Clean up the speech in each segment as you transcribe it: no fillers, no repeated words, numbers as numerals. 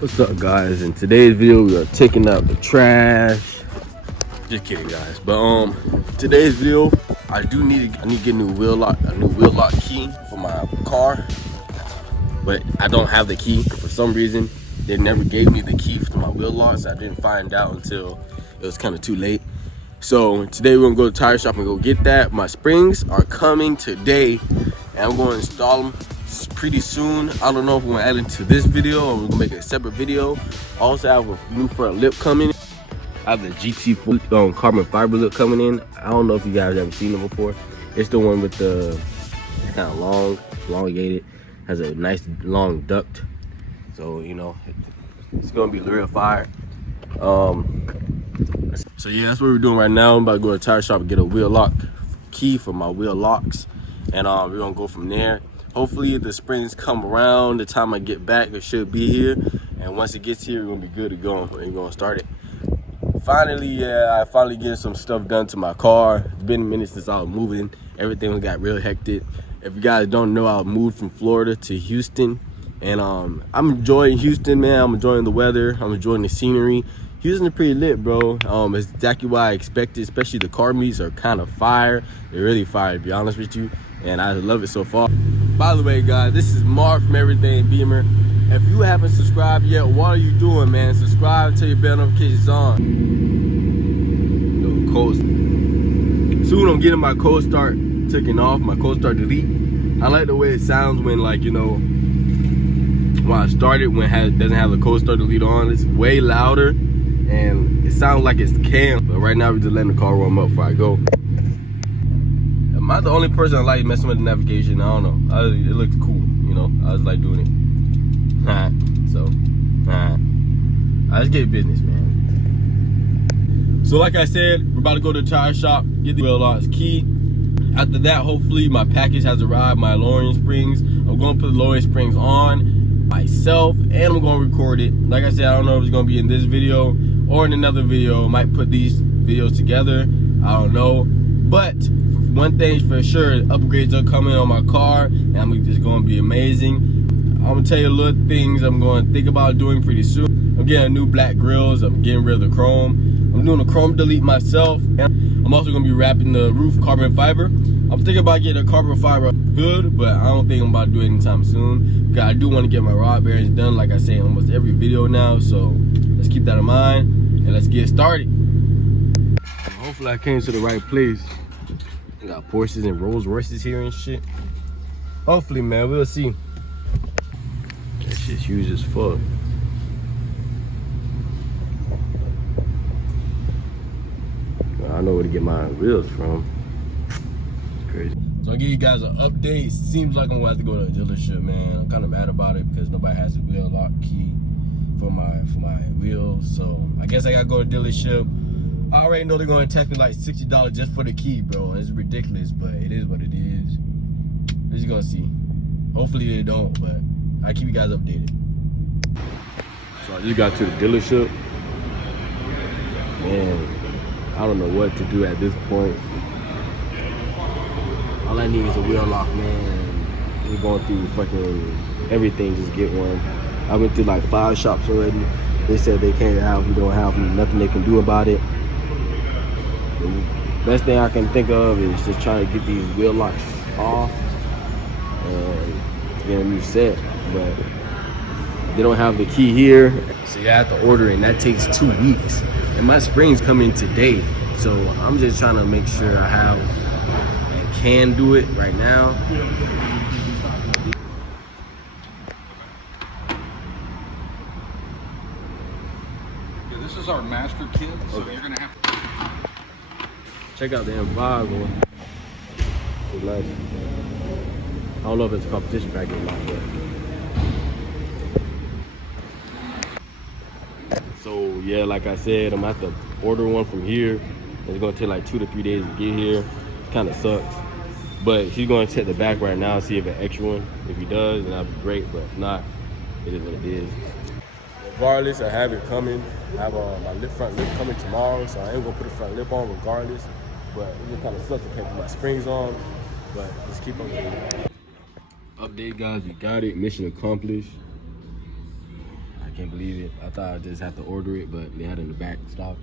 What's up, guys? In today's video we are taking out the trash. Just kidding, guys. But today's video I need to get a new wheel lock key for my car, but I don't have the key for some reason. They never gave me the key to my wheel lock, so I didn't find out until it was kind of too late. So today we're gonna go to the tire shop and go get that. My springs are coming today and I'm going to install them pretty soon. I don't know if we're gonna add it to this video or we're gonna make a separate video. Also, I have a new front lip coming. I have the GT carbon fiber lip coming in. I don't know if you guys ever seen it before. It's the one with the, it's kind of long, elongated, has a nice long duct. So, you know, it's gonna be real fire. So yeah, that's what we're doing right now. I'm about to go to the tire shop and get a wheel lock key for my wheel locks. And we're gonna go from there. Hopefully the springs come around the time I get back. It should be here. And once it gets here, we're gonna be good to go. We're gonna start it. Finally, yeah, I finally get some stuff done to my car. It's been a minute since I was moving. Everything got real hectic. If you guys don't know, I moved from Florida to Houston. And I'm enjoying Houston, man. I'm enjoying the weather. I'm enjoying the scenery. Houston is pretty lit, bro. It's exactly what I expected, especially the car meets are kind of fire. They're really fire, to be honest with you. And I love it so far. By the way, guys, this is Mark from Everything Beamer. If you haven't subscribed yet, what are you doing, man? Subscribe, turn your bell notifications on. Yo, cold. Soon I'm getting my cold start taken off, my cold start delete. I like the way it sounds when, like, you know, when I started, when it doesn't have the cold start delete on. It's way louder and it sounds like it's canned. But right now we're just letting the car warm up before I go. Am I the only person that like messing with the navigation? I don't know. It looked cool, you know. I just like doing it. So, I just get business, man. So like I said, we're about to go to the tire shop, get the wheel locks key. After that, hopefully my package has arrived, my lowering springs. I'm gonna put the lowering springs on myself and I'm gonna record it. Like I said, I don't know if it's gonna be in this video or in another video. I might put these videos together, I don't know. But one thing's for sure, upgrades are coming on my car and I'm just gonna be amazing. I'm gonna tell you little things I'm gonna think about doing pretty soon. I'm getting a new black grills, I'm getting rid of the chrome. I'm doing a chrome delete myself. I'm also gonna be wrapping the roof carbon fiber. I'm thinking about getting a carbon fiber hood, but I don't think I'm about to do it anytime soon. Because I do want to get my rod bearings done, like I say in almost every video now. So let's keep that in mind and let's get started. Hopefully I came to the right place. I got Porsches and Rolls Royces here and shit. Hopefully, man, we'll see. That shit's huge as fuck. I know where to get my wheels from. It's crazy. So I'll give you guys an update. Seems like I'm gonna have to go to a dealership, man. I'm kind of mad about it because nobody has a wheel lock key for my wheels. So I guess I gotta go to a dealership. I already know they're gonna tax me like $60 just for the key, bro. It's ridiculous, but it is what it is. We're just gonna see. Hopefully they don't, but I'll keep you guys updated. So I just got to the dealership and I don't know what to do at this point. All I need is a wheel lock, man. We're going through fucking everything, just get one. I went through like 5 shops already. They said they can't have, we don't have nothing they can do about it. The best thing I can think of is just trying to get these wheel locks off and get a new set. But they don't have the key here. So you have to order it, and that takes 2 weeks. And my springs come in today. So I'm just trying to make sure I have and can do it right now. Yeah, this is our master kit, so okay. You're gonna have to check out the M5 one. It's nice. I don't know if it's a competition package or not, but. So yeah, like I said, I'm gonna have to order one from here. It's gonna take like 2 to 3 days to get here. It kind of sucks. But he's gonna check the back right now, see if an extra one. If he does, then that'd be great. But if not, it is what it is. regardless, I have it coming. I have my front lip coming tomorrow, so I am gonna put the front lip on regardless. But it just kind of sucks I can't put my springs on. But just keep on going. Update, guys, we got it. Mission accomplished. I can't believe it. I thought I just had to order it, but they had it in the back stock.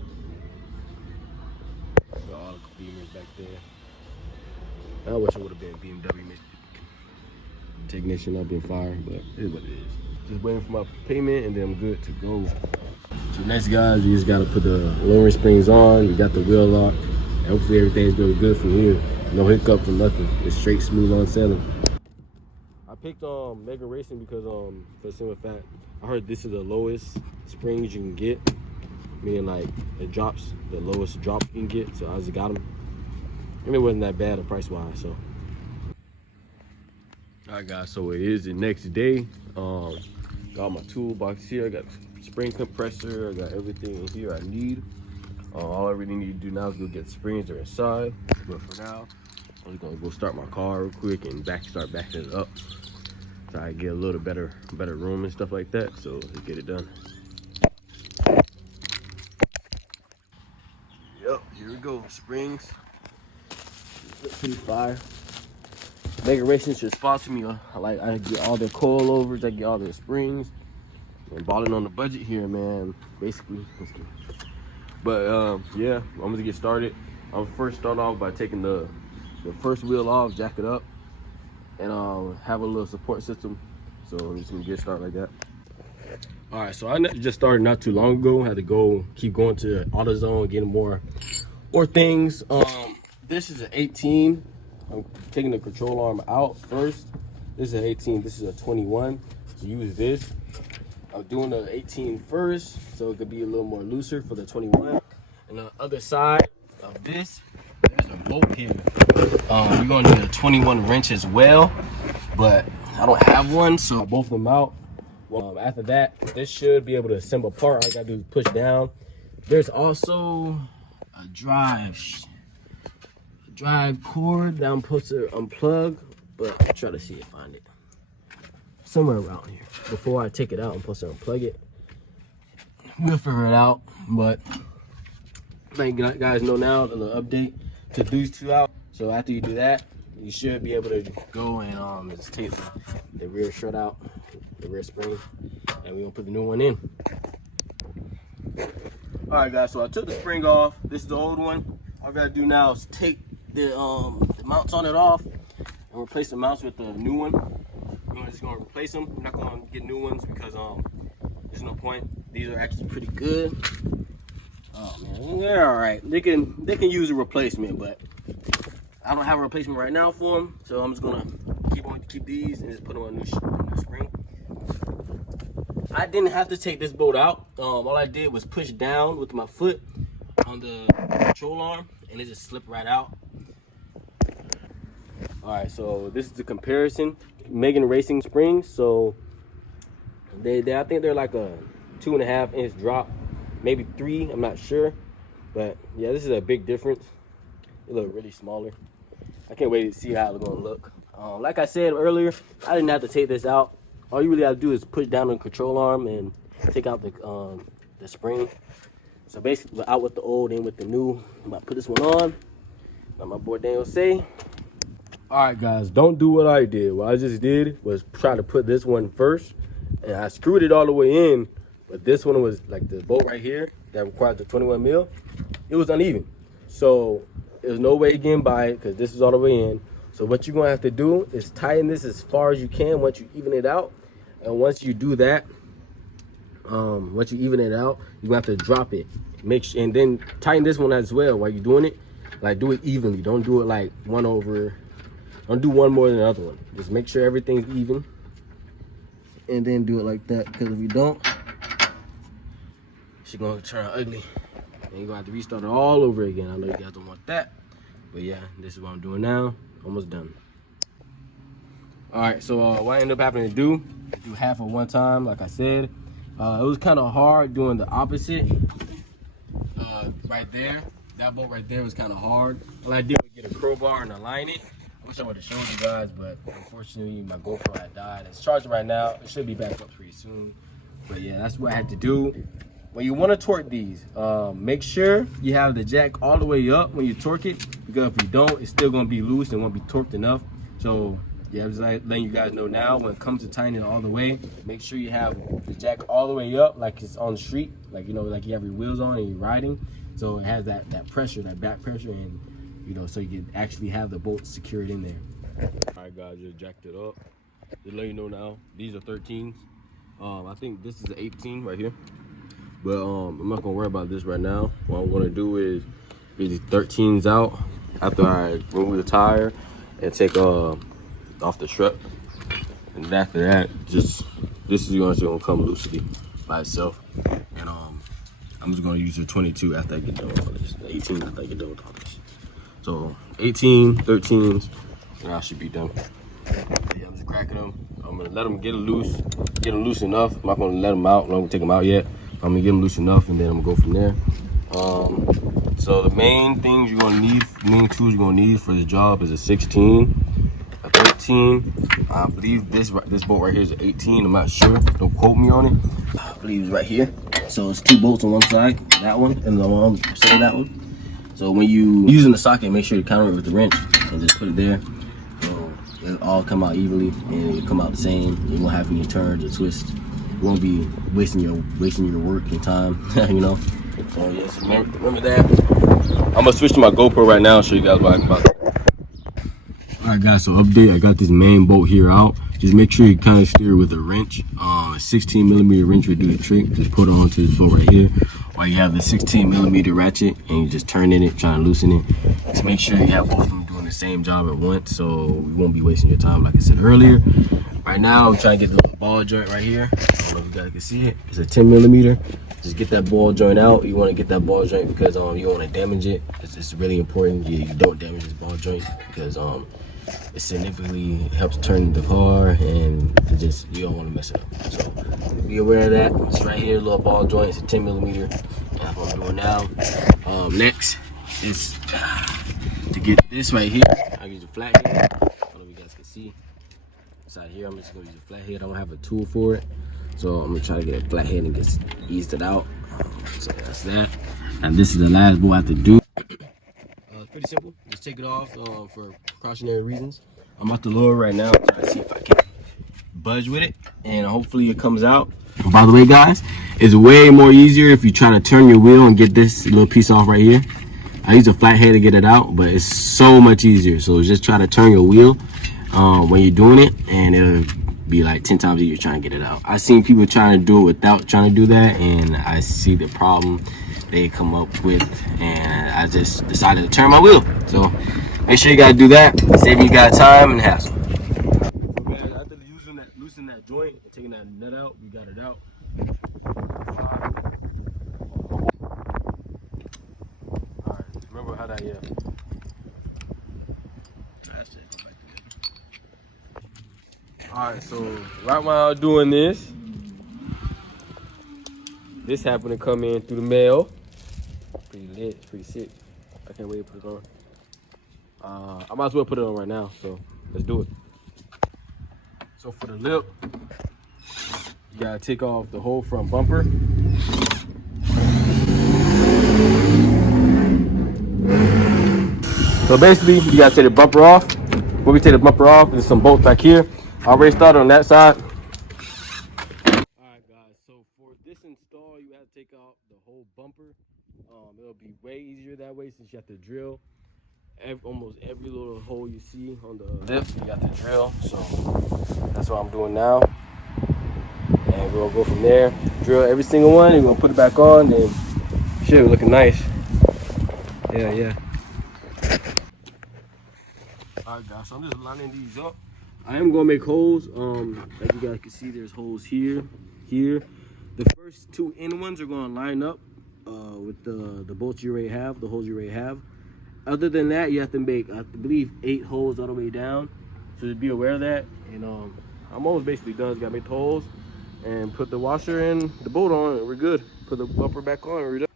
Got all the beamers back there. I wish I would have been BMW technician. I've been fired, but it is what it is. Just waiting for my payment and then I'm good to go. So next, guys, you just gotta put the lowering springs on. We got the wheel lock. And hopefully everything's going good from here. No hiccups or nothing. It's straight smooth on sailing. I picked Mega Racing because for the simple fact, I heard this is the lowest springs you can get. Meaning like it drops, the lowest drop you can get. So I just got them. And it wasn't that bad price wise. So alright, guys, so it is the next day. Got my toolbox here. I got spring compressor. I got everything in here I need. All I really need to do now is go get the springs that are inside. But for now, I'm just gonna go start my car real quick and start backing it up, so I get a little better room and stuff like that. So let's get it done. Yep, here we go. Springs. Look pretty fire. Mega Racing should sponsor me. I get all their coilovers, I get all their springs. And balling on the budget here, man. Basically. But yeah, I'm gonna get started. I'll first start off by taking the first wheel off, jack it up, and have a little support system. So I'm just gonna get started like that. All right, so I just started not too long ago. Had to keep going to AutoZone, getting more things. This is an 18. I'm taking the control arm out first. This is an 18. This is a 21. So use this. I'm doing the 18 first, so it could be a little more looser for the 21. And the other side of this, there's a bolt here. You're gonna need a 21 wrench as well, but I don't have one, so I'll both of them out. After that, this should be able to assemble apart. All I gotta do is push down. There's also a drive cord that I'm supposed to unplug, but I'll try to see if I find it somewhere around here. Before I take it out, I'm supposed to unplug it. We'll figure it out, but I think you guys know now the little update to these two out. So after you do that, you should be able to go and just take the rear strut out, the rear spring, and we're gonna put the new one in. All right, guys, so I took the spring off. This is the old one. All I gotta do now is take the mounts on it off and replace the mounts with the new one. I'm just gonna replace them. I'm not gonna get new ones because there's no point. These are actually pretty good. Oh man, they're all right. They can use a replacement, but I don't have a replacement right now for them. So I'm just gonna keep these and just put them on a new spring. I didn't have to take this bolt out. All I did was push down with my foot on the control arm, and it just slipped right out. All right, so this is the comparison. Mega Racing springs, so I think they're like a 2.5 inch drop, maybe 3. I'm not sure, but yeah, this is a big difference. It look really smaller. I can't wait to see how it's gonna look. Like I said earlier, I didn't have to take this out. All you really have to do is push down on the control arm and take out the spring. So basically, out with the old, in with the new. I'm about to put this one on. Like my boy Daniel say. All right, guys, don't do what I did. What I just did was try to put this one first, and I screwed it all the way in, but this one was like the bolt right here that required the 21 mil. It was uneven, so there's no way getting by it because this is all the way in. So what you're gonna have to do is tighten this as far as you can once you even it out, and once you do that, once you even it out, you're gonna have to drop it. Make sure, and then tighten this one as well while you're doing it. Like, do it evenly. Don't do it like don't do one more than the other one. Just make sure everything's even, and then do it like that. Because if you don't, she's gonna turn ugly, and you're gonna have to restart it all over again. I know you guys don't want that, but yeah, this is what I'm doing now. Almost done. All right, so what I ended up having to do half at one time, like I said. It was kind of hard doing the opposite. Right there, that bolt right there was kind of hard. All I did was get a crowbar and align it. I wish I would have showed you guys, but unfortunately my GoPro had died. It's charging right now. It should be back up pretty soon. But yeah, that's what I had to do. When you want to torque these, make sure you have the jack all the way up when you torque it, because if you don't, it's still going to be loose and won't be torqued enough. So yeah, I'm just like letting you guys know now, when it comes to tightening it all the way, make sure you have the jack all the way up like it's on the street, like, you know, like you have your wheels on and you're riding. So it has that pressure, that back pressure, and, you know, so you can actually have the bolt secured in there. All right, guys, just jacked it up. Just let you know now, these are 13s. I think this is an 18 right here. But I'm not gonna worry about this right now. What I'm gonna do is get these 13s out after I remove the tire and take off the strut. And after that, just this is gonna come loosely by itself. And I'm just gonna use the 22 after I get done with all this. The 18 after I get done with all this. So 18, 13s, and I should be done. Yeah, I'm just cracking them. I'm gonna let them get them loose enough. I'm not gonna let them out. I'm not gonna take them out yet. I'm gonna get them loose enough, and then I'm gonna go from there. So the main things you're gonna need, main tools you're gonna need for this job is a 16, a 13. I believe this bolt right here is an 18. I'm not sure. Don't quote me on it. I believe it's right here. So it's 2 bolts on one side, that one, and the one side of that one. So when you using the socket, make sure you counter it with the wrench and just put it there. So it'll all come out evenly and it'll come out the same. You won't have any turns or twists. You won't be wasting your work and time, you know. So yes, remember that. I'm gonna switch to my GoPro right now and show you guys what I'm about. All right, guys. So update. I got this main bolt here out. Just make sure you kind of steer with a wrench. A 16 millimeter wrench would do the trick. Just put it onto this bolt right here. While you have the 16 millimeter ratchet and you just turn in it, trying to loosen it. Just make sure you have both of them doing the same job at once, so you won't be wasting your time, like I said earlier. Right now, I'm trying to get the little ball joint right here. I don't know if you guys can see it. It's a 10 millimeter. Just get that ball joint out. You want to get that ball joint because you don't want to damage it. It's really important you don't damage this ball joint, because it significantly helps turn the car, and you don't want to mess it up. So be aware of that. It's right here, little ball joint. It's a 10 millimeter. That's what I'm doing now. Next is to get this right here. I use a flathead. I don't know if you guys can see. Inside here, I'm just gonna use a flathead. I don't have a tool for it, so I'm gonna try to get a flathead and just ease it out. So that's that. And this is the last bolt I have to do. It's pretty simple. Just take it off for precautionary reasons. I'm about to lower right now, try to see if I can budge with it, and hopefully it comes out. And by the way, guys, it's way more easier if you try to turn your wheel and get this little piece off right here. I use a flathead to get it out, but it's so much easier. So just try to turn your wheel when you're doing it, and it'll be like 10 times easier trying to get it out. I've seen people trying to do it without trying to do that, and I see the problem they come up with, and I just decided to turn my wheel. So make sure you gotta do that, saving you guys time and hassle. Okay, after loosening that joint and taking that nut out, we got it out. Alright, remember how that, yeah. That's it. Alright, so right while I was doing this happened to come in through the mail. Pretty lit, pretty sick. I can't wait to put it on. I might as well put it on right now, so let's do it. So for the lip, you gotta take off the whole front bumper. So basically, you gotta take the bumper off. When we take the bumper off, there's some bolts back here. I already started on that side. Alright guys, so for this install, you have to take out the whole bumper. It'll be way easier that way, since you have to drill almost every little hole you see on the lip. You got to drill, so that's what I'm doing now. And we'll go from there. Drill every single one. You're gonna put it back on, and shit, looking nice. Yeah. Alright guys, so I'm just lining these up. I am gonna make holes. Like you guys can see, there's holes here. The first 2 end ones are gonna line up with the bolts you already have, the holes you already have. Other than that, you have to make, I believe, 8 holes all the way down. So just be aware of that. And I'm almost basically done. Just gotta make the holes and put the washer and the bolt on, and we're good. Put the bumper back on, and we're done.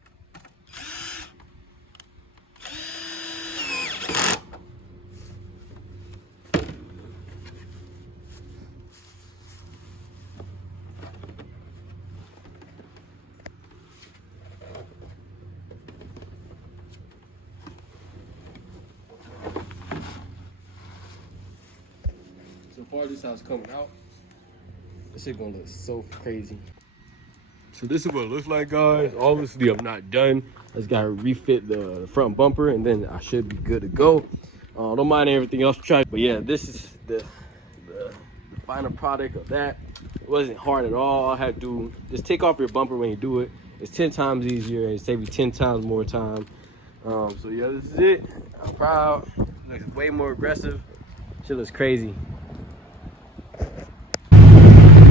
far this house coming out. This shit gonna look so crazy. So this is what it looks like, guys. Obviously, I'm not done. I just gotta refit the front bumper, and then I should be good to go. Don't mind everything else tried, but yeah, this is the final product of that. It wasn't hard at all. I had to just take off your bumper when you do it. It's 10 times easier and save you 10 times more time. So yeah, this is it. I'm proud. Looks way more aggressive. Shit looks crazy.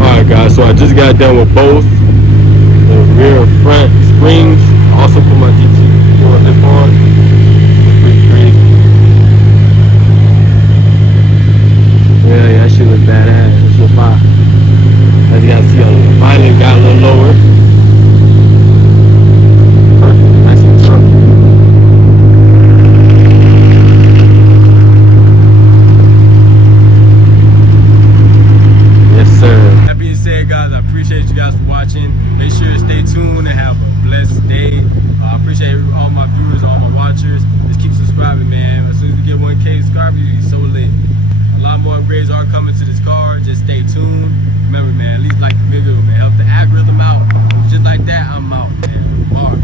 Alright guys, so I just got done with both the rear and front springs. I also put my GT4 lip on. Pretty crazy. Yeah, that shit look badass. That shit fire. As you guys see, I finally got a little lower. Perfect. Nice and tough. Yes, sir. That being said, guys, I appreciate you guys for watching. Make sure to stay tuned and have a blessed day. I appreciate all my viewers, all my watchers. Just keep subscribing, man. As soon as we get 1K subscribers, you'll be so lit. A lot more upgrades are coming to this car. Just stay tuned. Remember, man, at least like the video, man. Help the algorithm out. Just like that, I'm out, man. Bar.